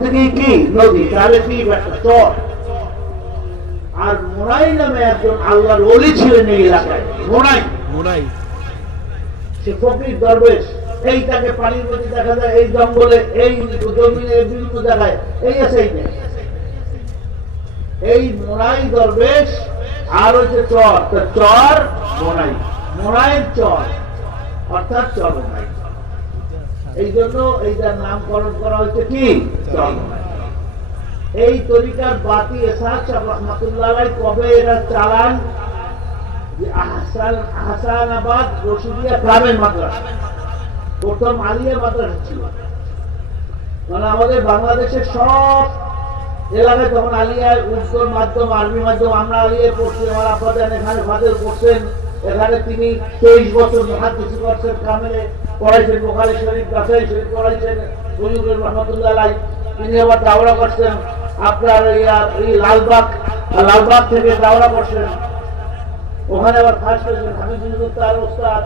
থেকে কি নদী তাহলে কি একটা চর। আর মোনাই নামে একজন আল্লাহর ওলি ছিলেন এই এলাকায়। মোনাই সে ফকির দরবেশ। এই তাকে পানির মধ্যে দেখা যায়, এই জঙ্গলে, এই জমিনে, বিভিন্ন জায়গায়, এই আছে এই নেই। এই মোনাই দরবেশ আর হচ্ছে চর, চর মোনাই, মোনাইয়ের চর অর্থাৎ চর মোনাই। এই জন্য এইটার নামকরণ করা হয়েছে কি চর মোনাই। এই তরিকার বাতি এসাদ সাহেব রহমাতুল্লাহ আলাইহি কবে এরা চালান? হাসানাবাদ রশিদিয়া গ্রামের মাদ্রাসা, প্রথম আলিয়া মাদ্রাসা ছিল। মানে আমাদের বাংলাদেশের সব এলাকায় তখন আলিয়ায় উর্দু মাধ্যম, আরবি মাধ্যম, আমরা আলিয়ায় পড়ছি। আমার আব্বাজান এখানে ফাদেল পড়ছেন, এখানে তিনি 23 বছর মুহাদ্দিস করছেন, কামেলে পড়াইছেন, বুখারী শরীফ, গাছাই শরীফ পড়াইছেন, মুজিবুর রহমাতুল্লাহ আলাইহি। তিনি আবার দাওরা করছেন আপনার এই লালবাগ থেকে দাওরা করছেন, ওখানে আবার ফার্স্ট হয়েছেন। হামিদুল তার ওস্তাদ,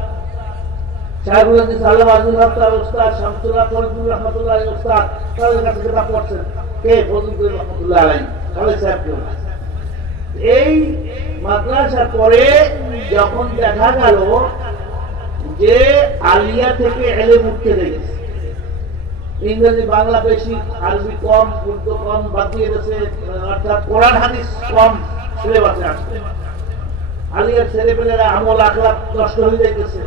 শাহরুল হাদিস আল্লাহ আজুল হক তার ওস্তাদ, শামসুল্লাহ ফরিদুর রহমাতুল্লাহ আলাইহি ওস্তাদ, তাদের কাছে কিতাব পড়ছেন। কে? ফজলুল রহমাতুল্লাহ আলাইহি কলেজ সাহেব। এই মাদ্রাসার পরে যখন দেখা গেল যে আলিয়া থেকে ইলম উঠতে গেছে, ইংরেজি বাংলা বেশি, আরবি কম, উর্দু কম, বাদ দিয়ে গেছে, অর্থাৎ কোরআন হাদিস কম সিলেবাসে আসছে, আলিয়ার ছেলেপেলেরা আমল আখলাক নষ্ট হয়ে যাইতেছে।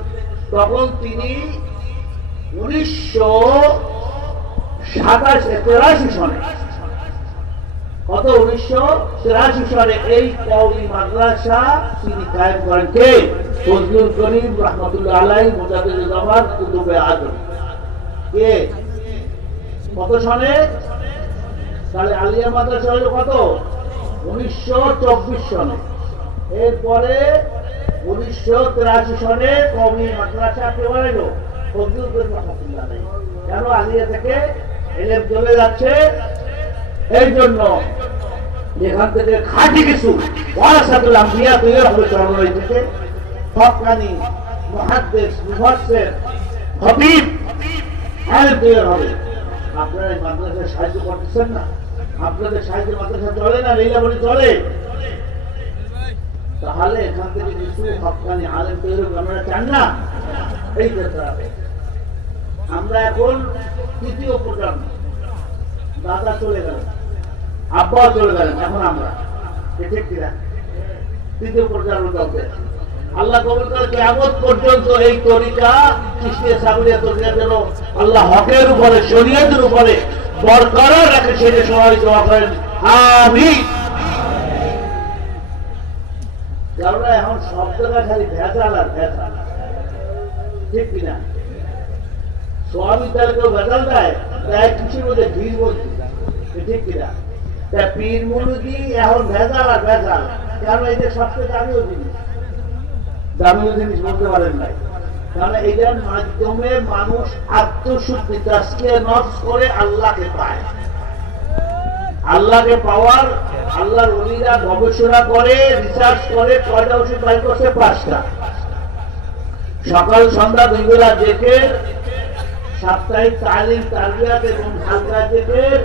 তখন তিনি 1983 সনে, কত 1983 সনে এই কওমি মাদ্রাসা তিনি কায়েম করেন। কে? ফজলুল করিম রহমাতুল্লাহ আলাইহি মুজাদ্দিদ জামান কুতুবে আজম। কে? কত সনে? তাহলে আলিয়া মাদ্রাসা হলো কত? 1924 সনে। এরপরে 1983 সনে কওমি মাদ্রাসা কে বানাইলো? ফজলুল করিম রহমাতুল্লাহ আলাইহি। কেন? আলিয়া থেকে ইলম চলে যাচ্ছে, এই জন্য এখান থেকে খাঁটি কিছু ওয়ারাসাতুল আম্বিয়া তৈরি হবে চরমনাই থেকে। হক্কানি মুহাদ্দিস, মুফাসসির, খতীব আলেম তৈরি হবে। আপনারা এই মাদ্রাসায় সাহায্য করতেছেন না? আপনাদের সাহায্য মাদ্রাসা চলে না, লীলাবলী চলে? তাহলে এখান থেকে কিছু হক্কানি আলেম তৈরি হবে। আমরা চান না? এই যাত্রা আমরা এখন তৃতীয় প্রজন্ম, দাদা চলে গেলেন, আব্বা চলে গেলেন, এখন আমরা ঠিক কিনা তৃতীয় প্রজন্ম চলতে। আল্লাহ কবুল করে কিয়ামত পর্যন্ত এই তরিকা চিশতিয়া সাবরিয়া তরিকা যেন আল্লাহ হকের উপরে, শরীয়তের উপরে বরকরার রাখে, সেটা সবাই দোয়া করেন আমিন। কারণ এখন সব জায়গায় খালি ভেজাল আর ভেজাল, ঠিক কিনা? সোয়ামী তাহলে কেউ ভেজাল দেয়, তাই কিছুর মধ্যে ভিড় বলছি, ঠিক কিনা? পীর মুরুদি এখন ভেজাল আর ভেজাল। কারণ এই যে সবচেয়ে দামিও জিনিস বলতে পারেন নাই। কারণ এটার মাধ্যমে মানুষ আত্মশুদ্ধি, তাজকিয়া নফস করে আল্লাহকে পায়। আল্লাহকে পাওয়ার আল্লাহর ওলিরা গবেষণা করে, রিসার্চ করে। কয়টা ওষুধ বাই করছে? 5টা। সকাল সন্ধ্যা 2 বেলা জিকির, সাপ্তাহিক তালিম তারবিয়াত এবং হালকা জিকির,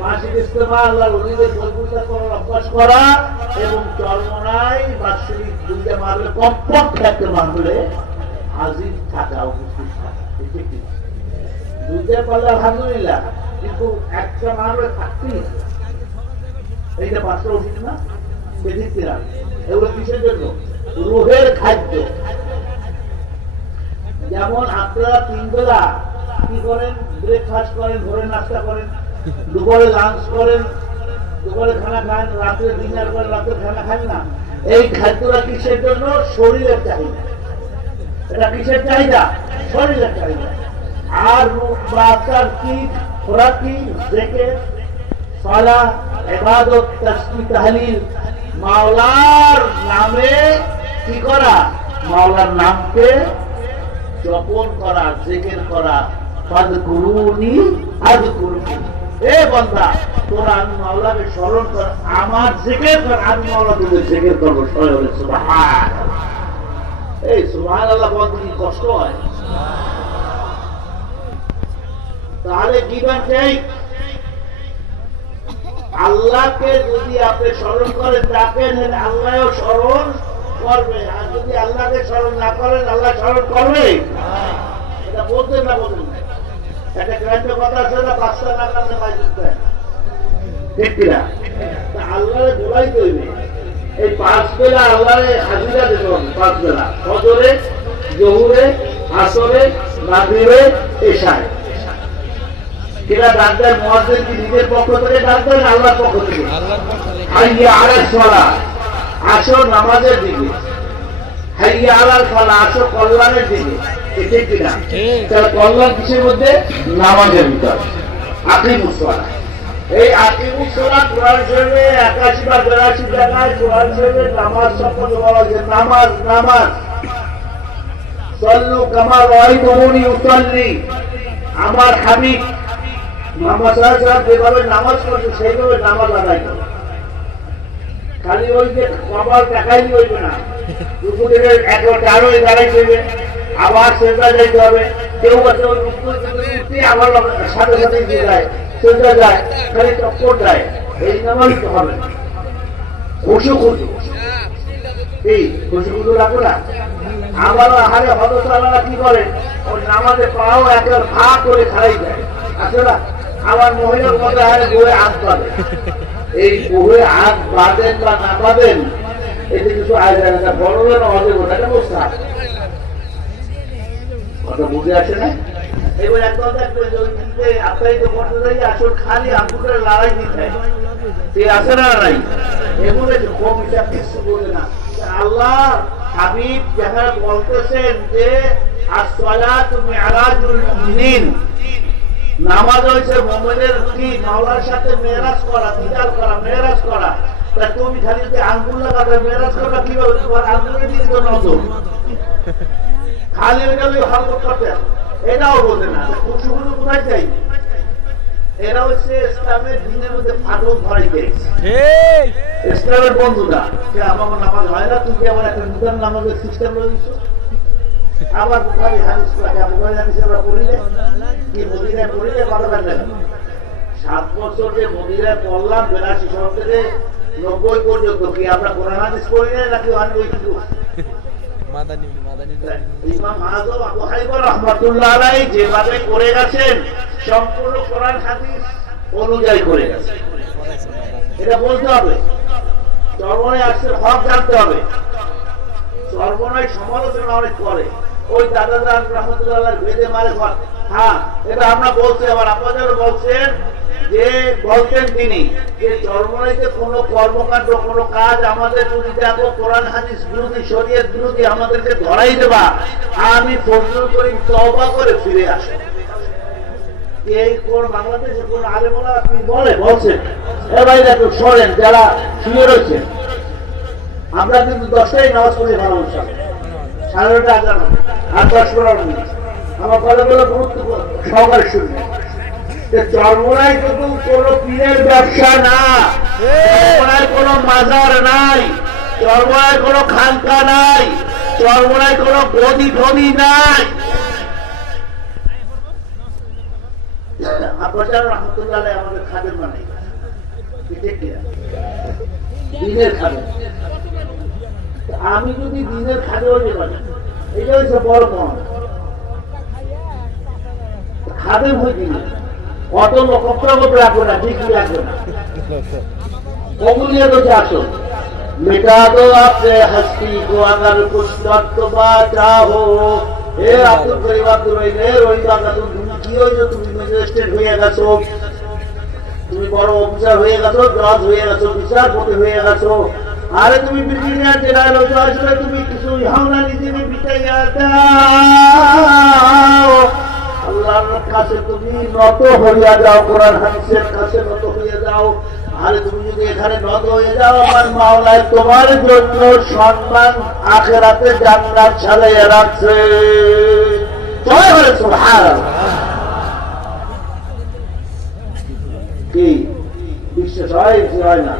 মাসিক ইজতেমা, আল্লাহর ওলিদের বইপুস্তক করার অভ্যাস করা, এবং চরমনাই বাৎসরিক 2টা মাহফিলে, কমপক্ষে একটা মাহফিলে হাজির থাকা, উপস্থিত থাকা। ঠিক ঠিক 2টা পারলে আলহামদুলিল্লাহ, কিন্তু একটা মাহফিলে থাকতেই হবে। এইটা 5টা ওষুধ না? ঠিক কিনা? এগুলো কিসের জন্য? রুহের খাদ্য। যেমন আপনারা 3 বেলা কি করেন? ব্রেকফাস্ট করেন, ভোরে নাস্তা করেন, দুপুরে লাঞ্চ করেন, দুপুরে খানা খান, রাত্রে ডিনার করেন, রাত্রে খানা খান না? এই খাদ্যটা কিসের জন্য? শরীরের চাহিদা। এটা কিসের চাহিদা? শরীরের চাহিদা। আর আপনার কি খোরাক? কি? জিকির, সালাত, ইবাদত, তাসবিহ, তাহলিল, মাওলার নামে কি করা? মাওলার নামকে জপন করা, জিকির করা। ফাযকুরুনি আযকুরকুম। এ বান্দা, তোরা আমি মাওলাকে স্মরণ কর, আমার জিকির কর, আমি মাওলা তোকে জিকির করবো। সুবহানাল্লাহ। এই সুবহানাল্লাহ বলতে কি কষ্ট হয়? তাহলে গীবত নেই, আল্লাহকে যদি আপনি স্মরণ করেন ডাকেন, আল্লাহও স্মরণ করবে। আর যদি আল্লাহকে স্মরণ না করেন, আল্লাহ স্মরণ করবে? এটা বলতেন না, বলতেন না। একটা গ্রাম্য কথা আছে না, পাঁচটা না কারণে বাইরে দেয়, ঠিক কিনা? আল্লাহরে বলাই তৈরি। এই 5 বেলা আল্লাহরে হাজিরা দিতে হবে। 5 বেলা, ফজরে, জোহরে, আসরে, মাগরিবে, এশায়। কিরা ডাক দেয় মুয়াজ্জিন কি নিজের পক্ষ থেকে ডাক দেয় না আল্লাহর পক্ষ থেকে? হাইয়া আলাস সালাহ, আসো নামাজের দিকে। হাইয়া আলাল ফালাহ, আসো কল্যাণের দিকে। ঠিক কিনা? তাহলে কল্যাণ কিসের মধ্যে? নামাজের ভিতর। আকিমুস সালাহ। এই আকিমুস সালাহ কোরআন শরীফে 81 বা 82 জায়গায় কোরআন শরীফে নামাজ সম্পর্কে বলা হয়েছে। নামাজ, নামাজ। সাল্লু কামা রাআইতুমুনি উসাল্লি। আমার হাবিব মুহাম্মদ সাল্লাল্লাহু আলাইহি ওয়াসাল্লাম যেভাবে নামাজ পড়ছে সেইভাবে নামাজ আদায় করো। খালি ওই যে কবর টাকাই হইবে না, রুকুতে একবার আরো দাঁড়াইতে হবে, আবার সেজদা যাইতে হবে। কেউ আছে ওই রুকুতে আবার সাথে সাথে দিয়ে যায়, সেজদা যায়, খালি চক্কর যায়। এই নামাজ তো হবে না। খুশু খুশু, এই খুশু খুশু রাখো না। আবার হারে হযরত কি করে, ওই নামাজে পাও একবার ভা করে খাড়াই যায়, আছে না? আবার মহিলার মধ্যে হারে বয়ে আগ বাঁধে। এই বয়ে আগ বাঁধেন বা না বাঁধেন এতে কিছু আয় যায় না। বড় না অজেব, এটা বসা কথা বুঝে আসে না? এবার একদম দেখবেন যে ওই দিকে আপনাই তো করতে যাই আসল খালি আঙ্গুলের লড়াই দিতে সে আসে না নাই। এগুলো কম হিসাব কিছু বোঝে না। আল্লাহ হাবিব যারা বলতেছেন যে আসসালাতু মি'রাজুল মুমিনিন, নামাজ হচ্ছে মুমিনের কি মাওলার সাথে মেরাজ করা, দিদার করা, মেরাজ করা। তা তুমি খালি যদি আঙ্গুল লাগাতে মেরাজ করবা কিভাবে? তোমার আঙ্গুলের দিকে তো নজর, খালি ওইটা হরকত করতে, এটাও বোঝে না। খুশিগুলো কোথায় চাই? এরা হচ্ছে ইসলামের দিনের মধ্যে ফাটল ধরাই গেছে। ইসলামের বন্ধুরা আমার নামাজ হয় না, তুমি আবার একটা নতুন নামাজের সিস্টেম রয়েছে। আবার বুখারী হাদিস পাকে বুখারী হাদিস আমরা পড়িলে কি মদিনায় পড়িলে ভালো লাগে না। 7 বছর যে মদিনায় পড়লাম 82 সাল থেকে 90 পর্যন্ত, কি আমরা কোরআন হাদিস পড়ি না নাকি অন্য কিছু? মাদানী ইমাম আযম আবু হানিফা রাহমাতুল্লাহ আলাইহি যেভাবে করে গেছেন সম্পূর্ণ কোরআন হাদিস অনুযায়ী করে গেছেন। এটা বলতে হবে। চরমনে আসছে হক জানতে হবে। চরমনায় সমালোচনা অনেক করে, ওই দাদা জান রাহমাতুল্লাহ আলাইহি বেদে মারে ঘর। হ্যাঁ, এটা আমরা বলছি, আবার আপনাদের বলছেন যে বলতেন তিনি যে চরমনাইতে কোনো কর্মকাণ্ড কোনো কাজ আমাদের যদি দেখো কোরআন হাদিস বিরোধী, শরীয়ত বিরোধী, আমাদেরকে ধরাই দেবা, আমি ফজলুল করিম তওবা করে ফিরে আসি। এই কোন বাংলাদেশে কোন আলেমরা আপনি বলছেন এ ভাই দেখো শোনেন, যারা শুয়ে রয়েছেন আমরা কিন্তু 10টায় নামাজ পড়ি ভালো ইনশাআল্লাহ, 9:30 আজান আর 10-15 মিনিট আমার কথাগুলো গুরুত্ব সহকারে শুনবেন। চরমোনায় কিন্তু কোনো পীরের ব্যবসা না, চরমোনায় কোনো মাজার নাই, চরমোনায় কোনো খানকা নাই, চরমোনায় কোনো গদি ফদি নাই। আপনার রহমতুল্লাহ আমাদের খাদের মানে দিনের খাদের। আমি যদি দিনের খাদে হয়ে পারি, এটা হচ্ছে বড় মন খাদে হয়ে দিলে অত কষ্ট রাখবে না, ডিগ্রি লাগবে না, কবুলিয়ত হচ্ছে আসল। मिटा दो अपने हस्ती को अगर कुछ वक्त चाहो। हे আব্দুল করিম আব্দুল রহিম, হে রহিম কাকা, তুমি কি হয়েছো? তুমি ম্যাজিস্ট্রেট হয়ে গেছো, তুমি বড় অফিসার হয়ে গেছো, জজ হয়ে গেছো, বিচারপতি হয়ে গেছো। আরে তুমি ব্রিগেডিয়ার জেনারেল হয়েছো, আসলে তুমি কিছু হও না, নিজেকে বিটাইয়া দাও। আল্লাহর কাছে তুমি নত হইয়া যাও, কোরআন হাদিসের কাছে নত হইয়া যাও। আরে তুমি যদি এখানে নত হয়ে যাও, আমার মাওলায় তোমার জন্য সম্মান আখিরাতে জান্নাত সাজাইয়া রাখছে। সবাই বলে সুবহানাল্লাহ। কি বিশ্বাস হয় না?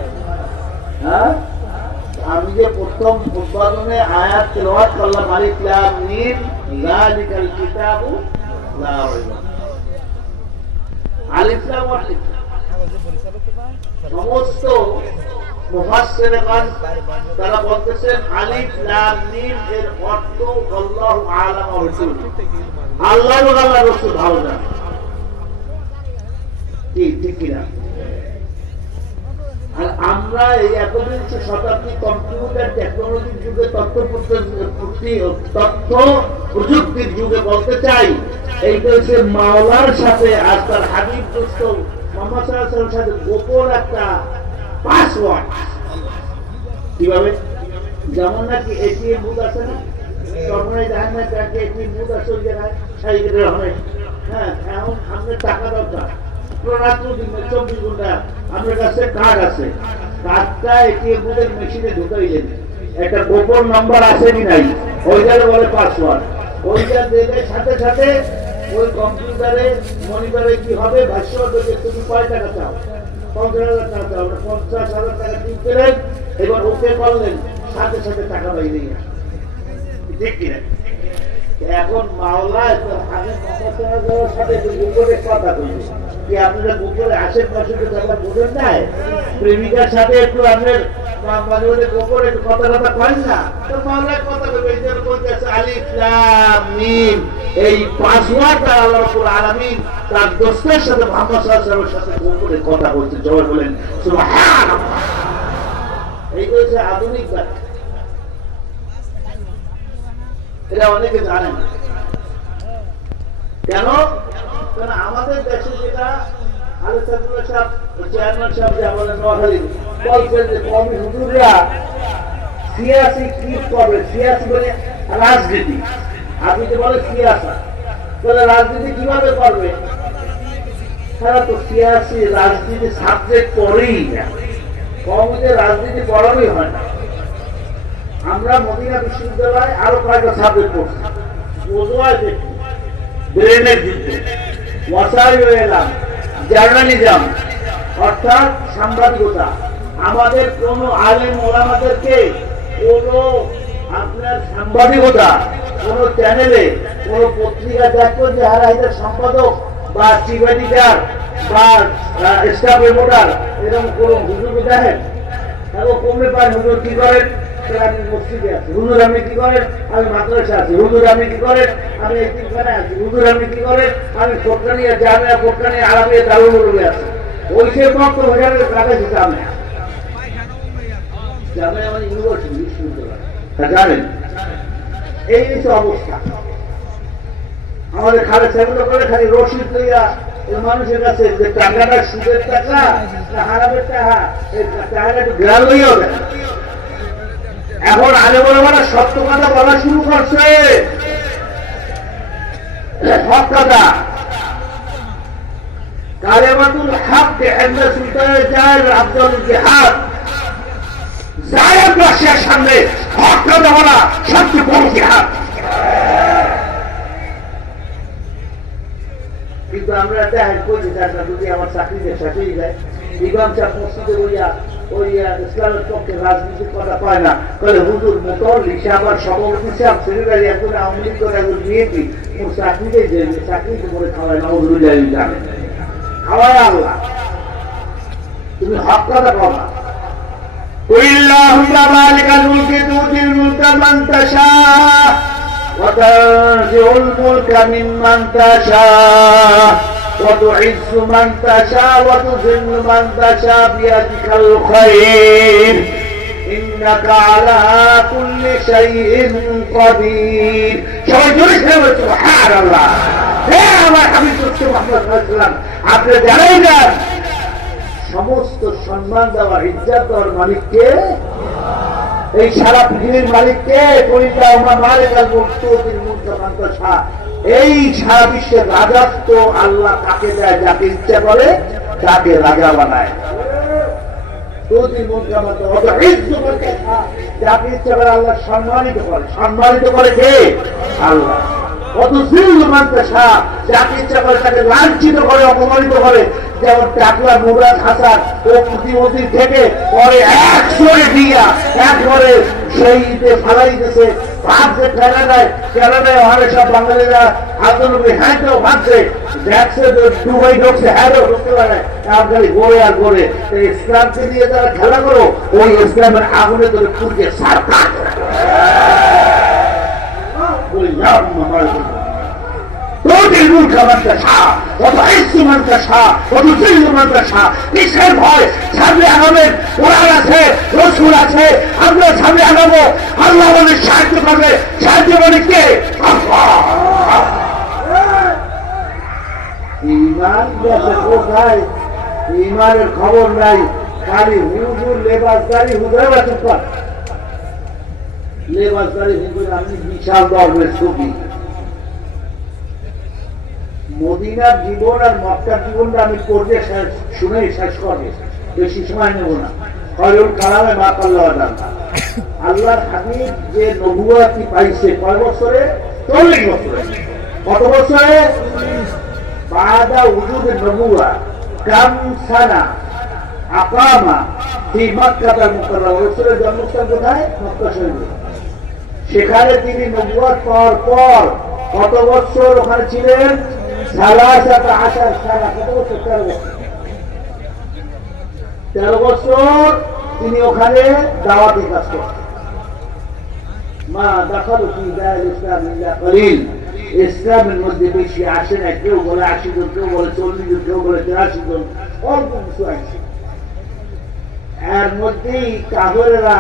হ্যাঁ, আমি যে প্রথম উদ্বোধনে আয়াত তেলাওয়াত করলাম, আলিফ লাম মিম যালিকাল কিতাবু লা রাইবা। আলিফ লাম সমস্ত মুফাসসিরগণ তারা বলতেছেন আলিফ লাম মিম এর অর্থ আল্লাহু আ'লাম ওয়া রাসূল, আল্লাহ এবং আল্লাহর রাসূল ভালো জানেন। ঠিক কিনা? আর আমরা এই একবিংশ শতাব্দী কম্পিউটার টেকনোলজির যুগে তথ্য প্রযুক্তির যুগে বলতে চাই, এইটা হচ্ছে মাওলার সাথে আর তার হাবিব দোস্ত মুহাম্মদ সাল্লাল্লাহু আলাইহি ওয়াসাল্লামের সাথে গোপন একটা পাসওয়ার্ড। কিভাবে? যেমন নাকি এটিএম বুথ আছে না, সরকারি দেখেন না ব্যাংকে এটিএম বুথ আছে ওই জায়গায় সাইকেলের হবে। হ্যাঁ, এখন আপনার টাকা দরকার, রাত্র দিন 24 ঘন্টা আপনার কাছে কার্ড আছে, কার্ডটা এটিএম বুথের মেশিনে ঢুকাইলেন, একটা গোপন নাম্বার আছে কি নাই, ওইটার বলে পাসওয়ার্ড। ওইটা দিলে সাথে সাথে ওই কম্পিউটারে মনিটরে কি হবে, ভাষ্য হবে যে তুমি কয় টাকা চাও, 50,000 টাকা চাও, 50,000 টাকা টিপ দিলেন, এবার ওকে করলেন, সাথে সাথে টাকা বাইরে আসে। ঠিক কিনা? এখন মাওলা আগে মোহাম্মদের সাথে গোপনে কথা কইছে কি আপনারা গোপনে আশেপাশে ব্যাপার বোঝেন নাই, প্রেমিকার সাথে একটু আপনার মাঝে মাঝে গোপনে একটু কথা করেন না, তো মাওলা কথা কইবে এই যে বলতেছে আলিফ লাম মিম, এই পাসওয়ার্ডটা আল্লাহ রাব্বুল আলামিন তার দোস্তের সাথে মুহাম্মদ সাল্লাল্লাহু আলাইহি ওয়াসাল্লামের সাথে গোপনে কথা বলছে। জয় বলেন সুবহানাল্লাহ। এই হচ্ছে আধুনিক ব্যাখ্যা, এটা অনেকে জানে না। কেন? কারণ আমাদের দেশে যেটা আলোচনা সাহেব চেয়ারম্যান সাহেব যে আমাদের নোয়াখালী বলছেন যে কমি হুজুররা সিয়াসি কি করবে, সিয়াসি মানে রাজনীতি, আপনি যে বলে সিয়াসা, তাহলে রাজনীতি কিভাবে করবে? তারা তো সিয়াসি রাজনীতি সাবজেক্ট পড়েই না, কমিতে রাজনীতি পড়ানোই হয় না। আমরা মদিনা বিশ্ববিদ্যালয়ে আরো কয়েকটা সাবজেক্ট পড়ছি, ওজোয়ায় দেখি, ব্রেনের যুদ্ধ, ওয়াসাইল এলাম, জার্নালিজম অর্থাৎ সাংবাদিকতা। আমাদের কোন আলেম ওলামাদেরকে কোন আপনার সাংবাদিকতা কোন চ্যানেলে কোন পত্রিকা দেখো যে হারাইদের সম্পাদক বা চিফ এডিটর বা স্টাফ রিপোর্টার এরকম কোন হুজুর দেখেন? এখন কমে পান হুজুর কি করেন? আমি মসজিদে আছি, হুজুর আপনি কি করেন? আমি মাদ্রাসা আছি, হুজুর আপনি কি করেন? আমি এতিমখানে আছি, হুজুর আপনি কি করেন? আমি ফোরকানিয়া জামিয়া ফোরকানিয়া আরাবিয়া দারুল উলুমে আছি। ওই সে বক্তব্য লাগাইছে জামিয়া, জামিয়া মানে ইউনিভার্সিটি, বিশ্ববিদ্যালয়, জানেন? এই হচ্ছে অবস্থা আমাদের। খালি সেগুলো করে খালি রশিদ লইয়া মানুষের কাছে যে টাকাটা সুদের টাকা হারাবের টাকা, এই টাকাটা একটু গ্রাম লইয়াও দেয়। এখন আগে বলে বলা সত্য কথা বলা শুরু করছে, হক কথা। কালেমাতুল হক ইনদা সুলতানুল জাহির আফজাল জিহাদ, জায়েদ রাশিয়ার সামনে হক কথা বলা সবচেয়ে বড় জিহাদ। কিন্তু আমরা দেখেন কই যে যদি আমার চাকরিতে শেষেই যায়, ইমাম সাহেব মসজিদে ওই ইসলামের পক্ষে রাজনীতির কথা পায় না, বলে হুজুর মোটরলি সাহেব সভাপতি সাহেব সেক্রেটারি একজন আওয়ামী লীগ করে একজন বিএনপি ওর চাকরিতেই যে চাকরিতে করে খাওয়ায় না, ওগুলো জানে খাওয়ায় আল্লাহ। তুমি হক কথা বলা কুল্লাহুম্মা মালিকাল মুলকি তুতিল মুলকা মান তাশা ওয়া তানজিউল মুলকা মিম্মান তাশা وتعز من تشاء وتذل من تشاء بيدك الخير إنك على كل شيء قدير. سبحان الله. يا আমার হাবিব মুহাম্মদ সাল্লাল্লাহু আলাইহি ওয়াসাল্লাম, আপনি জানেন না সমস্ত সম্মান দেওয়ার ইজ্জত দেওয়ার মালিক কে? এই সারা পৃথিবীর মালিক কে? এই সারা বিশ্বের রাজত্ব আল্লাহ কাকে দেয়? যাকে ইচ্ছা করে তাকে রাজা বানায়। যাকে ইচ্ছা করে আল্লাহ সম্মানিত করে। সম্মানিত করে কে? আল্লাহ। যাকে ইচ্ছা করে তাকে লাঞ্ছিত করে, অপমানিত করে। যেমন টাকলা মুরাদ হাসান ও প্রতিমন্ত্রী থেকে পরে 100 দিয়া একবারে সেই ফালাই দিয়েছে, ভাগছে কেরালায় ওখানে সব বাঙালিরা আন্দোলনে হ্যাঁকেও ভাগছে দেখছে দুবাই ঢুকছে হ্যাঁও ঢুকতে পারে খালি গড়ে আর গড়ে ইসলামকে নিয়ে তারা খেলা করো ওই ইসলামের আগুনে তোর পুরকে সারকার تؤتي الملك من تشاء وتعز من تشاء وتذل من تشاء কিসের ভয় সামনে আগাবেন কোরআন আছে রাসূল আছে আমরা সামনে আগাবো আল্লাহ আমাদের সাহায্য করবে সাহায্য করে কে আল্লাহ ঈমান দেশে কোথায় ঈমানের খবর নাই খালি হুজুর লেবাসদারি হুজুরেরা চুপ কর লেবাসদারি হুজুর আপনি বিশাল ধর্মের ছবি মদিনার জীবন আর মক্কার জীবনটা আমি পড়লে শুনে শেষ করবো বেশি সময় নেব না খয়রুল কালামে মা কাল্লাহ আল্লাহর হাবিব যে নবুয়াতি পাইছে কয় বছরে 40 বছরে কত বছরে বাদা উজুদ নবুয়া কাম সানা আকামা ফি মক্কাহ মুকাররমা রাসূলের জন্মস্থান কোথায় মক্কা শরীফে সেখানে তিনি নবুয়াত পাওয়ার পর কত বছর ওখানে ছিলেন 13 সানা কত বছর 13 বছর তিনি ওখানে দাওয়াতি কাজ করতেন মা দাখালু ফি দারিল ইসলাম ইল্লা কলিল ইসলামের মধ্যে বেশি আসে না কেউ বলে 80 জন কেউ বলে 40 জন কেউ বলে 83 জন অল্প কিছু আছে এর মধ্যেই কাফেররা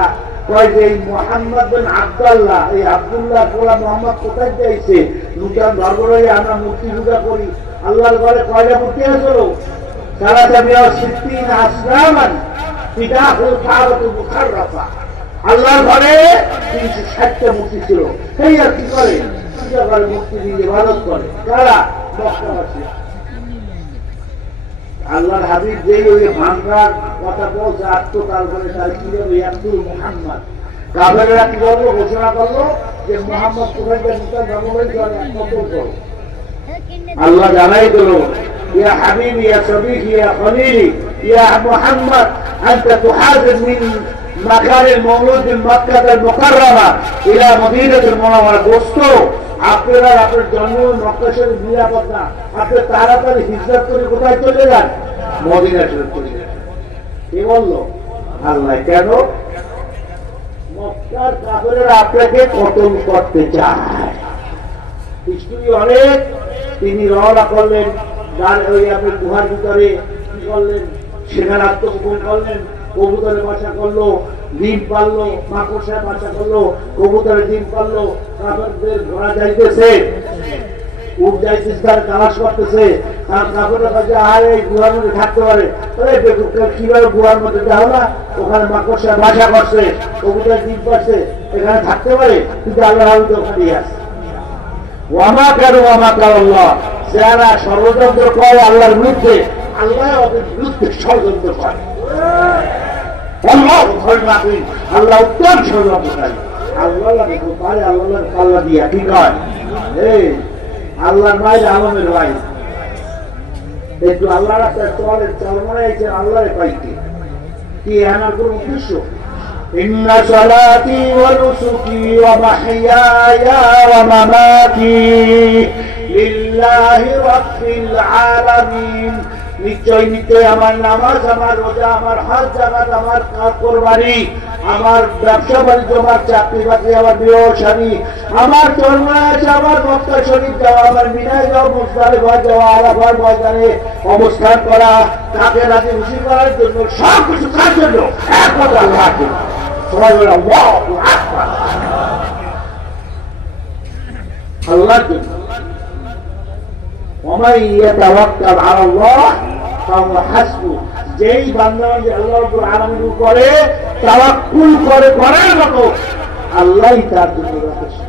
কয় যে মুহাম্মদ বিন আব্দুল্লাহ এই আব্দুল্লাহ বলা মুহাম্মদ কোথায় যাইছে নূতন ধর্মরাই আমরা মূর্তি পূজা করি আল্লাহর ঘরে কয়টা মূর্তি আছে সারা জামিয়া 60 আসলামান ফিদাহুল কাবাতুল মুকাররাফা আল্লাহর ঘরে 360টা মূর্তি ছিল সেই আর কি করে পূজা করে মূর্তি দিয়ে ইবাদত করে কারা মক্কাবাসী আল্লাহর হাবিব যেই ওই ভাঙার কথা বলছে আত্মকাল্পনে তার কি হবে আব্দুল মুহাম্মদ কাফেররা কি বলবো ঘোষণা করলো যে মুহাম্মদ কোথায় নূতন ধর্মই করে কবুল করো আল্লাহ জানাই দিল ইয়া হাবিবি ইয়া সাবিকি ইয়া খলিলি ইয়া মুহাম্মদ আনতা তুহাদির মিন মাকান المولود بمكة المكرمة إلى مدينة المنورة দোস্ত আপনারা আপনার জন্ম মক্কা শরীফ নিরাপদ না আপনি তাড়াতাড়ি হিজরত করে কোথায় চলে যান মদিনা শরীফ চলে যান কি বললো আল্লাহ কেন মক্কার কাফেররা আপনাকে কতল করতে চায় হিস্ট্রি অনেক তিনি রওনা করলেন ওই আপনার গুহার ভিতরে কি করলেন সেখানে আত্মগোপন করলেন কবুতরের বাসা করলো ডিম পারলো মাকড়সায় বাসা করলো কবুতরের ডিম পারলো কাপড়দের ঘোড়া যাইতেছে উঠ যাইতেছে তার তালাশ করতেছে তার কাপড়ের কাছে আর এই গুহার মধ্যে থাকতে পারে কিভাবে গুহার মধ্যে যাও না ওখানে মাকড়সায় বাসা করছে কবুতরের ডিম পারছে এখানে থাকতে পারে কিন্তু আল্লাহ ওখানে আছে ওয়ামা কেন ওয়ামা কাল্লাহ যারা ষড়যন্ত্র করে আল্লাহর বিরুদ্ধে আল্লাহ ওদের বিরুদ্ধে ষড়যন্ত্র করে আল্লাহ উত্তম ষড়যন্ত্রকারী আল্লাহ দেখো পারে আল্লাহ পাল্লা দিয়া কি কয় আল্লাহর ভাই আলমের ভাই একটু আল্লাহ রাস্তায় চলে চলমনে আইছেন আল্লাহরে পাইতে কি আমার কোন উদ্দেশ্য إن صلاتي ونسكي ومحياي ومماتي لله رب العالمين নিশ্চয় নিশ্চয় আমার নামাজ আমার রোজা আমার হজ জাকাত আমার কুরবানি আমার ব্যবসা বাণিজ্য আমার চাকরি বাকরি আমার ব্যবসায়ী আমার জন্ম আছে আমার মক্কা শরীফ যাওয়া আমার মিনায় যাওয়া মুজদালিফা যাওয়া আরাফার ময়দানে অবস্থান করা তাকে রাজি খুশি করার জন্য সব কিছু কার জন্য একমাত্র আল্লাহর জন্য সবাই বলে আল্লাহু আকবার আল্লাহর জন্য ومن يتوكل على الله فهو حسبه যেই বান্দা আল্লাহ রাব্বুল আলামিন করে তাওয়াক্কুল করে করার মতো আল্লাহই তার জন্য যথেষ্ট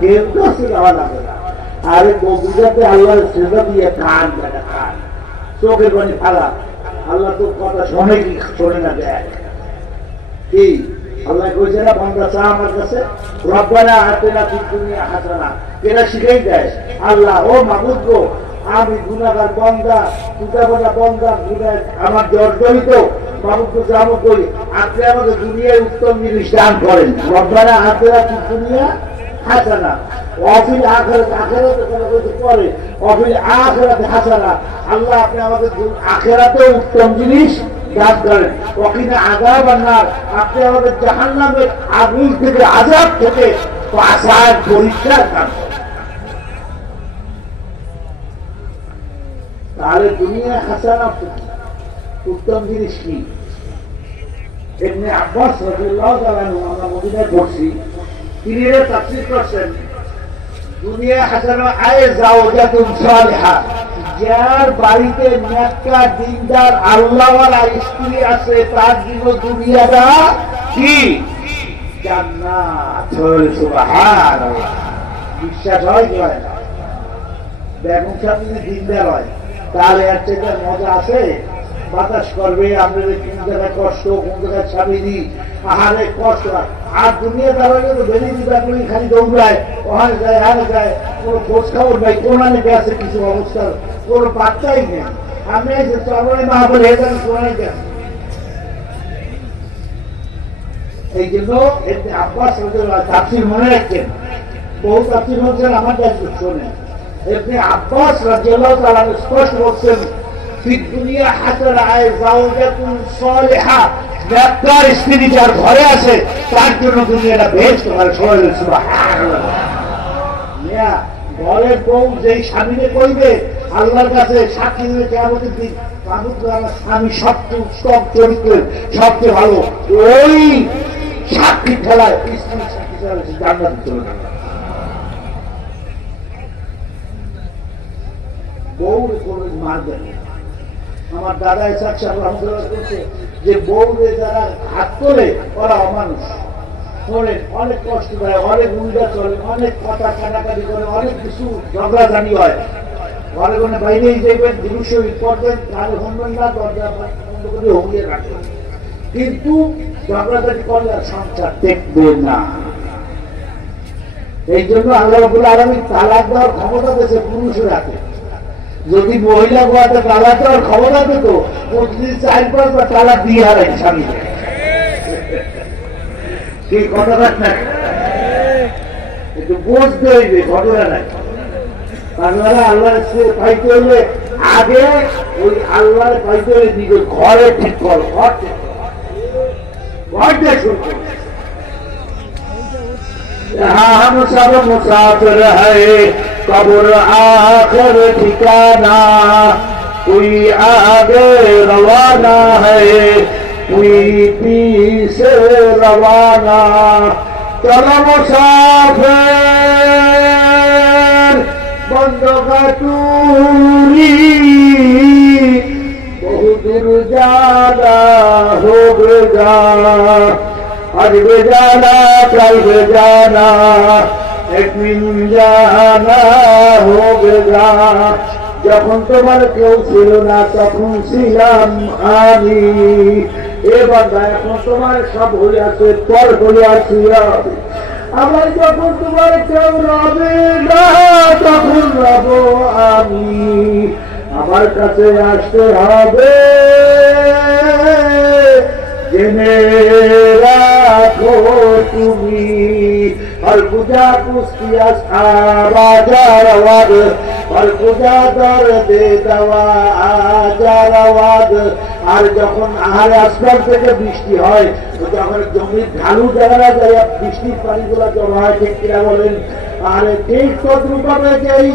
কেউ তো সিগাওয়া লাগে না আরে বুঝাতে আল্লাহর সেজদা দিয়ে কান দেখা কান চোখের পানি ফালা আল্লাহ তো কথা শোনে কি শোনে না দেখ কি আল্লাহ কইছে না বান্দা চা আমার কাছে রব্বানা আতিনা ফিদ দুনিয়া হাসানা এটা শিখাই দেয় আল্লাহ ও মাবুদ গো আমি গুণাগার বন্দা, টুটাফোটা বন্দা, গুণায় আমার জর্জরিত বাবুকে আমল করি। আপনি আমাদের দুনিয়ায় উত্তম জিনিস দান করেন। রব্বানা আখিরা কি দুনিয়া হাসানা অফিল আখিরাত, আখিরাতে কোনো কিছু করে অফিল আখিরাতে হাসানা। আল্লাহ আপনি আমাদের আখিরাতেও উত্তম জিনিস দান করেন। ওকিনা আযাব আন-নার, আপনি আমাদের জাহান্নামের আগুন থেকে, আযাব থেকে আসার পরিত্রাণ দান করেন। তাহলে দুনিয়া হাসানা উত্তম জিনিস কি? ইবনে আব্বাস রাদিয়াল্লাহু তাআলা আনহু, আমরা মদিনায় পড়ছি, তিনি এর তাফসীর করছেন দুনিয়া হাসানা আয় যাওজাতুন সালিহা, যার বাড়িতে নেককার দিনদার আল্লাহওয়ালা স্ত্রী আছে তার জন্য দুনিয়াটা কি জান্নাত। সুবহানাল্লাহ, বিশ্বাস হয় কি হয় না? বেগম সাহেব যদি দিনদার হয় তাহলে এর থেকে মজা আছে? বাতাস করবে, আপনাদের কোন জায়গায় কষ্ট, কোন জায়গায় স্বামী দিই, আহারে কষ্ট। আর দুনিয়া দাঁড়ালে তো বেরিয়ে দিবা করে খালি দৌড়ায়, ওখানে যায় আরে যায়, কোনো খোঁজ খবর নাই, কোরআনে গেছে কিছু অবস্থার কোনো বার্তাই নেই। আমি এসে চরমে মাহবুল হেদান কোরআনে গেছে। এই জন্য এতে আব্বাস তাফসীর মনে রাখছেন, বহু তাফসীর হচ্ছেন আমার কাছে শোনেন। ইবনে আব্বাস রাদিয়াল্লাহু তাআলা স্পষ্ট বলছেন ফি দুনিয়া হাসানা আয় যাওজাতুন সালিহা, নেককার স্ত্রী যার ঘরে আছে তার জন্য দুনিয়াটা বেহেশত হয়। সুবহানাল্লাহ। মিয়া ঘরের বউ যেই স্বামীকে কইবে আল্লাহর কাছে সাক্ষী দিবে কিয়ামতের দিন, আমার স্বামী সবচেয়ে উত্তম চরিত্রের, সবচেয়ে ভালো, ওই সাক্ষী খেলায় স্ত্রী সাক্ষী খেলায় জান্নাতে চলে যাবে। বউরে কোনো মারবেন। আমার দাদা ইসাক সাহেব রহমতুল্লাহ বলছে যে বউরে যারা হাত তোলে ওরা অমানুষ। শোনেন, অনেক কষ্ট পায়, অনেক উল্টা চলে, অনেক কথা কাটাকাটি করে, অনেক কিছু ঝগড়াঝানি হয়। ঘরে কোনো বাইরেই দেখবেন জিনিস করবেন, কাজে শুনবেন না, দরজা বন্ধ করে হমিয়ে রাখবেন, কিন্তু ঝগড়াঝাটি করলে আর সংসার দেখবে না। এই জন্য আল্লাহ রাব্বুল আলামিন তালাক দেওয়ার ক্ষমতা দিয়েছে পুরুষের হাতে। যদি মহিলা গোয়াতে তালাক দেওয়ার ক্ষমতা পেত, প্রতিদিন 4-5 তালাক দিয়ে হারাই স্বামী। সেই কথাটা না, একটু বুঝতে হইবে, ঘটনা নাই। আপনারা আল্লাহর পাইতে হইলে আগে ওই আল্লাহর পাইতে হইলে নিজের ঘরে ঠিক কর, ঘর ঠিক কর, ঘর দিয়ে শুরু কর। हम सब मुसाफिर है, कब्र आखिर ठिकाना, कोई आगे रवाना है, कोई पीछे रवाना। चलो मुसाफिर बंद का टूरी, बहुत दूर जाना होगा, आज भी जाना कल भी जाना, एक दिन जाना होगा। যখন তোমার কেউ ছিল না তখন ছিলাম আমি, এবার এখন তোমার সব হইয়াছে, পর হইয়াছি আমি। আবার যখন তোমার কেউ রবে না তখন রব আমি। আমার কাছে আসতে হবে, জেনে রাখো তুমি। हर गुजा पुस्ती आजारवाद, हर गुजा दर्द दवा आजारवाद। আর যখন আহারে আসমান থেকে বৃষ্টি হয়, যখন জমির ঢালু জায়গা যায় বৃষ্টির পানিগুলো জমা হয়, ঠিক কিনা বলেন? আর ঠিক তদ্রুপভাবে যেই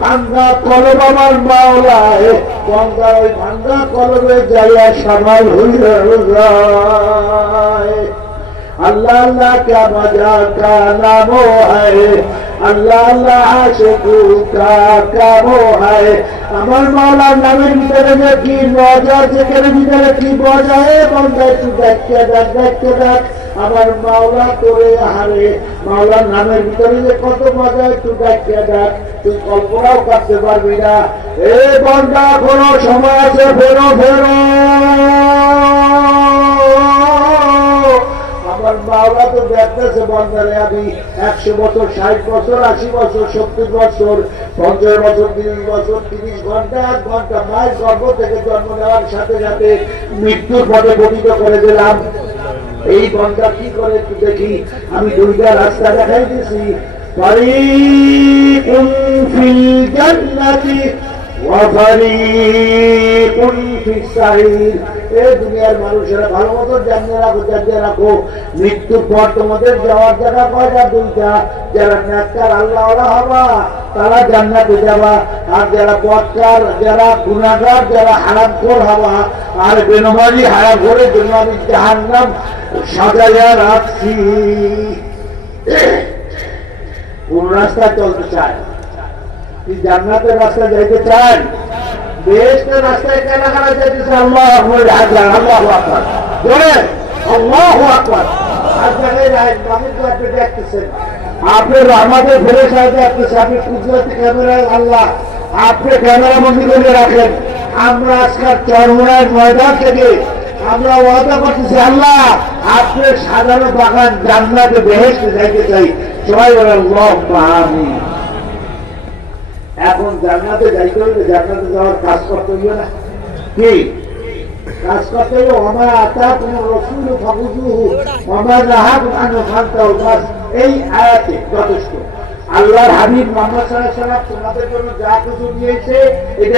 ভাঙ্গা কলম আমার মাওলায়, গঙ্গার ওই ভাঙ্গা কলমে যাইয়া সামাল হইয়া যায়। अल्लाह अल्लाह क्या मजा का नामो है, अल्लाह अल्लाह आशिकू का कामो है। আমার মাওলার নামের ভিতরে যে কি মজা, যেখানে ভিতরে কি মজা, বন্ধা একটু দেখতে দেখ, দেখতে দেখ আমার মাওলা তোরে আহারে। মাওলার নামের ভিতরে যে কত মজা, একটু দেখতে দেখ, তুই কল্পনাও করতে পারবি না। এ বন্ধা কোনো সময় আছে, ফেরো ফেরো। আমার মাওলা তো দেখতেছে বন্দারে আমি 100 বছর, 60 বছর, 80 বছর, 70 বছর, 50 বছর, 30 বছর, 30 ঘন্টা, 1 ঘন্টা মায়ের গর্ভ থেকে জন্ম নেওয়ার সাথে সাথে মৃত্যুর পথে পতিত করে দিলাম। এই বন্দা কি করে একটু দেখি। আমি দুইটা রাস্তা দেখাই দিছি, ফারিকুন ফিল জান্নাতি ওয়া ফারিকুন ফিস সাইর। এই দুনিয়ার মানুষেরা ভালো মতো জানিয়ে রাখো, জানিয়ে রাখো, মৃত্যুর পর তোমাদের যাওয়ার জায়গা কয়টা? দুইটা। যারা নেককার আল্লাহওয়ালা হবা তারা জান্নাতে যাবা, আর যারা বদকার, যারা গুনাহগার, যারা হারামখোর হবা আর বেনমাজি হারামখোরের জন্য আমি জাহান্নাম সাজাইয়া রাখছি। কোন রাস্তায় চলতে চায়? কি জান্নাতের রাস্তায় যাইতে চান? বেহেশতের রাস্তায় কারা কারা যাইতেছে? আল্লাহু আকবার, আল্লাহু আকবার, জোরে আল্লাহু আকবার। আর জায়গায় আমি তো আপনি দেখতেছেন, আপনার আমাদের ফেরে সাহায্যে আসতেছে, আপনি কুদরতি ক্যামেরায় আল্লাহ আপনি ক্যামেরা বন্দি করে রাখেন। আমরা আজকাল চরমোনার ময়দান থেকে আমরা ওয়াদা করতেছি, আল্লাহ আপনার সাধারণ বাগান জান্নাতে বেহেশতে যাইতে চাই। সবাই বলে আল্লাহুম্মা আমিন। এখন জান্নাতে যাইতে হইলে জান্নাতে যাওয়ার কাজ করতে হইবে না? কি কাজ করতে হইলে? ওমা আতাকুম রাসূলু ফাখুযুহু ওয়া মা নাহাকুম আনহু ফান্তাহু। বাস এই আয়াতে যথেষ্ট। আল্লাহর হাবিব মুহাম্মদ সাল্লাল্লাহু আলাইহি ওয়াসাল্লাম তোমাদের জন্য যা কিছু দিয়েছে এটা